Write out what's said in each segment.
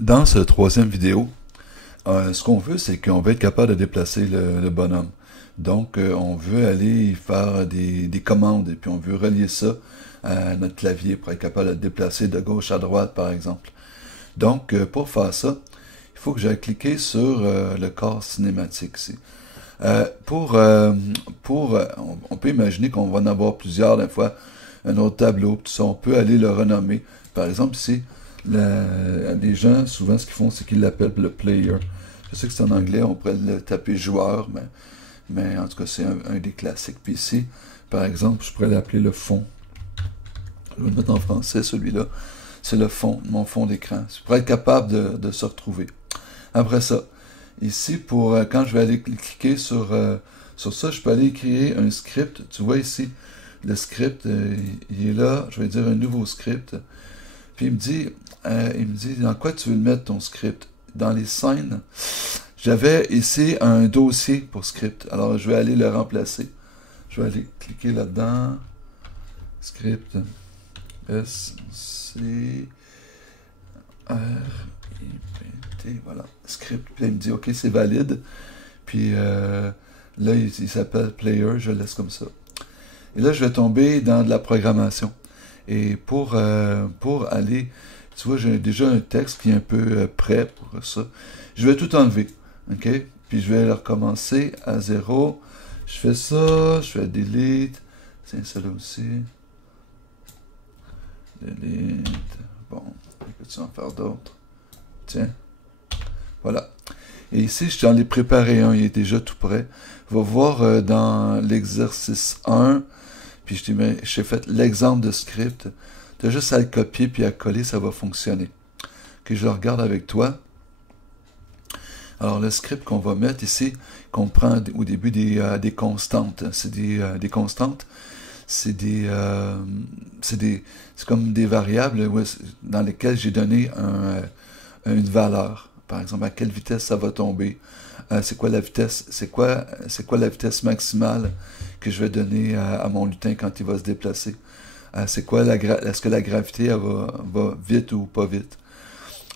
Dans ce troisième vidéo, ce qu'on veut, c'est qu'on veut être capable de déplacer le bonhomme. Donc, on veut aller faire des commandes et puis on veut relier ça à notre clavier pour être capable de le déplacer de gauche à droite, par exemple. Donc, pour faire ça, il faut que j'aille cliquer sur le corps cinématique ici. On peut imaginer qu'on va en avoir plusieurs, des fois, un autre tableau, tout ça, on peut aller le renommer. Par exemple, ici, les gens, souvent, ce qu'ils font, c'est qu'ils l'appellent le player. Je sais que c'est en anglais, on pourrait le taper joueur, mais en tout cas, c'est un des classiques. Puis ici, par exemple, je pourrais l'appeler le fond. Je vais le mettre en français, celui-là. C'est le fond, mon fond d'écran. C'est pour être capable de se retrouver. Après ça, ici, quand je vais aller cliquer sur ça, je peux aller créer un script. Tu vois ici, le script, il est là. Je vais dire un nouveau script. Puis il me dit, dans quoi tu veux le mettre ton script? Dans les scènes, j'avais ici un dossier pour script. Alors, je vais aller le remplacer. Je vais aller cliquer là-dedans. Script. S-C-R-I-P-T. Voilà. Script. Puis il me dit, OK, c'est valide. Puis là, il s'appelle Player. Je le laisse comme ça. Et là, je vais tomber dans de la programmation. Et pour aller, tu vois, j'ai déjà un texte qui est un peu prêt pour ça. Je vais tout enlever, OK? Puis je vais le recommencer à 0. Je fais ça, je fais delete. Tiens, celle-là aussi. Delete. Bon, peux-tu en faire d'autres? Tiens. Voilà. Et ici, j'en ai préparé un, il est déjà tout prêt. On va voir dans l'exercice 1. Puis j'ai fait l'exemple de script. Tu as juste à le copier puis à coller, ça va fonctionner. Que je le regarde avec toi. Alors, le script qu'on va mettre ici comprend au début des constantes. C'est des constantes. C'est comme des variables dans lesquelles j'ai donné une valeur. Par exemple, à quelle vitesse ça va tomber. C'est quoi la vitesse? C'est quoi la vitesse maximale que je vais donner à mon lutin quand il va se déplacer? C'est quoi est-ce que la gravité va vite ou pas vite?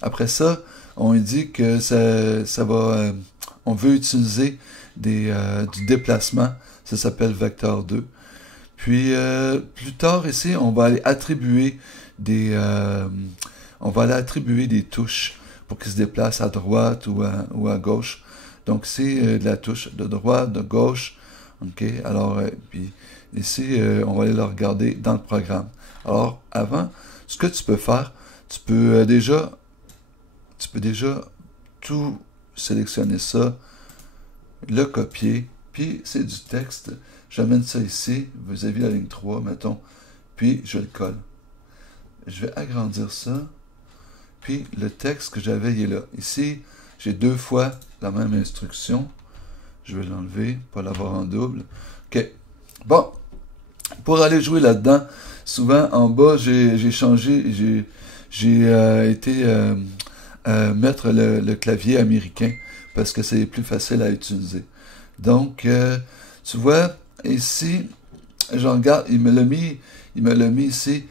Après ça, on dit que ça va. On veut utiliser du déplacement. Ça s'appelle vecteur 2. Puis plus tard ici, on va aller attribuer des touches pour qu'il se déplace à droite ou à gauche. Donc c'est de la touche de droite, de gauche. OK, alors, puis ici, on va aller le regarder dans le programme. Alors, avant, ce que tu peux faire, tu peux déjà tout sélectionner ça, le copier, puis c'est du texte. J'amène ça ici, vis-à-vis la ligne 3, mettons, puis je le colle. Je vais agrandir ça, puis le texte que j'avais, il est là. Ici, j'ai deux fois la même instruction. Je vais l'enlever, pas l'avoir en double. OK. Bon. Pour aller jouer là-dedans, souvent, en bas, j'ai changé, j'ai été mettre le clavier américain parce que c'est plus facile à utiliser. Donc, tu vois, ici, je regarde, il me l'a mis ici.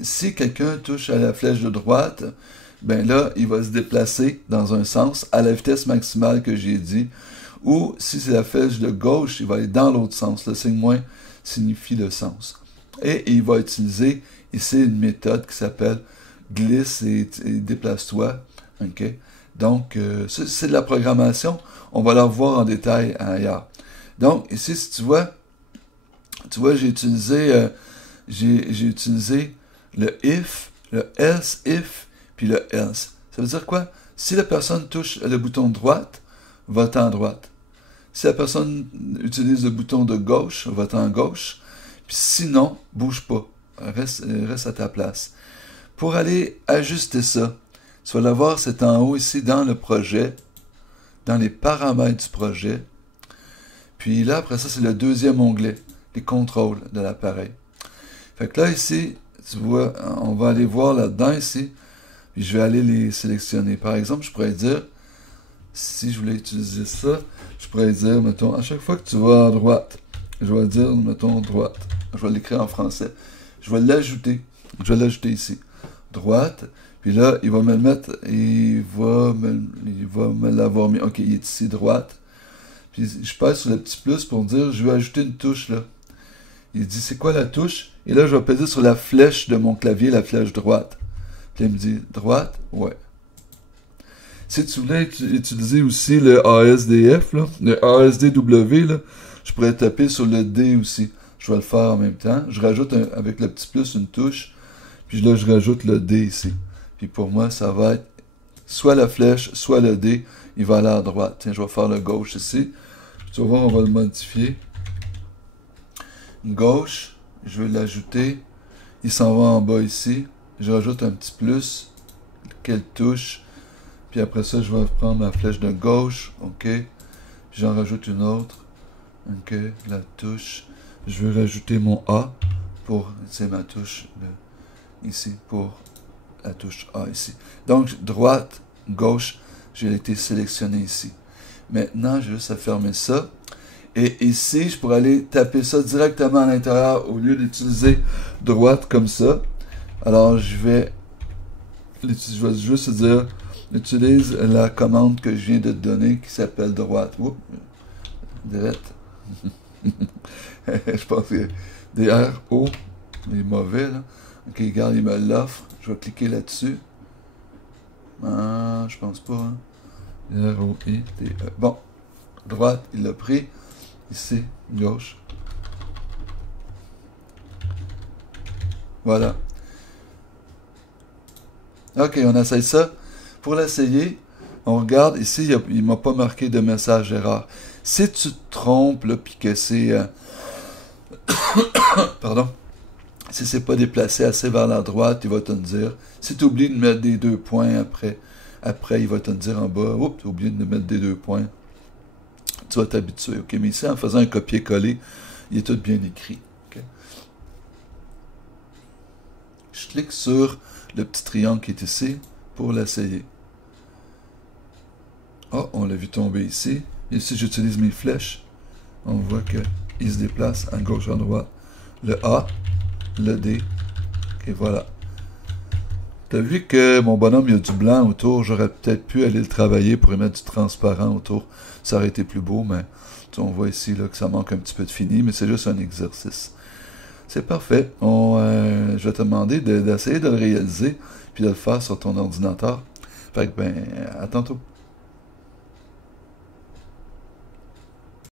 Si quelqu'un touche à la flèche de droite, ben là, il va se déplacer dans un sens à la vitesse maximale que j'ai dit. Ou si c'est la flèche de gauche, il va aller dans l'autre sens. Le signe moins signifie le sens. Et il va utiliser ici une méthode qui s'appelle glisse et déplace-toi. Okay? Donc, c'est de la programmation. On va la revoir en détail ailleurs. Donc, ici, si tu vois, j'ai utilisé le if, le else, if, puis le else. Ça veut dire quoi? Si la personne touche le bouton de droite, va-t'en à droite. Si la personne utilise le bouton de gauche, va-t'en à gauche. Puis sinon, bouge pas. Reste à ta place. Pour aller ajuster ça, tu vas le voir, c'est en haut ici dans le projet, dans les paramètres du projet. Puis là, après ça, c'est le deuxième onglet, les contrôles de l'appareil. Fait que là, ici, tu vois, on va aller voir là-dedans ici, puis je vais aller les sélectionner. Par exemple, je pourrais dire, si je voulais utiliser ça, je pourrais dire, mettons, à chaque fois que tu vas à droite, je vais dire, mettons, droite. Je vais l'écrire en français. Je vais l'ajouter. Je vais l'ajouter ici. Droite. Puis là, il va me le mettre, il va me l'avoir mis. OK, il est ici, droite. Puis je passe sur le petit plus pour dire, je vais ajouter une touche là. Il dit, c'est quoi la touche? Et là, je vais peser sur la flèche de mon clavier, la flèche droite. Puis il me dit, droite? Ouais. Si tu voulais utiliser aussi le ASDF, là, le ASDW, là, je pourrais taper sur le D aussi. Je vais le faire en même temps. Je rajoute avec le petit plus une touche. Puis là, je rajoute le D ici. Puis pour moi, ça va être soit la flèche, soit le D. Il va aller à droite. Tiens, je vais faire le gauche ici. Tu vas voir, on va le modifier. Gauche, je vais l'ajouter. Il s'en va en bas ici. Je rajoute un petit plus. Quelle touche? Puis après ça, je vais prendre ma flèche de gauche. OK. Puis j'en rajoute une autre. OK. La touche. Je vais rajouter mon A pour... C'est ma touche ici pour la touche A ici. Donc, droite, gauche, j'ai été sélectionné ici. Maintenant, j'ai juste à fermer ça. Et ici, je pourrais aller taper ça directement à l'intérieur au lieu d'utiliser droite comme ça. Alors, je vais juste dire, utilise la commande que je viens de te donner qui s'appelle droite. Oups, direct. Je pense que D-R-O, il est mauvais là. Ok, regarde, il me l'offre. Je vais cliquer là-dessus. Ah, je pense pas. Hein. D-R-O-I-T-E. Bon, droite, il l'a pris. Ici, gauche. Voilà. Ok, on essaye ça. Pour l'essayer, on regarde. Ici, il ne m'a pas marqué de message d'erreur. Si tu te trompes, là, puis que c'est... pardon. Si c'est pas déplacé assez vers la droite, il va te le dire. Si tu oublies de mettre des 2 points après, il va te le dire en bas. Oups, tu as oublié de mettre des 2 points. Tu vas t'habituer. OK, mais ici, en faisant un copier-coller, il est tout bien écrit. Okay? Je clique sur le petit triangle qui est ici pour l'essayer. Oh, on l'a vu tomber ici. Ici, j'utilise mes flèches. On voit qu'il se déplace à gauche, à droite. Le A, le D. Et voilà. Tu as vu que mon bonhomme, il y a du blanc autour. J'aurais peut-être pu aller le travailler pour y mettre du transparent autour. Ça aurait été plus beau, mais on voit ici là, que ça manque un petit peu de fini, mais c'est juste un exercice. C'est parfait. Je vais te demander d'essayer de le réaliser, puis de le faire sur ton ordinateur. Fait que, à tantôt.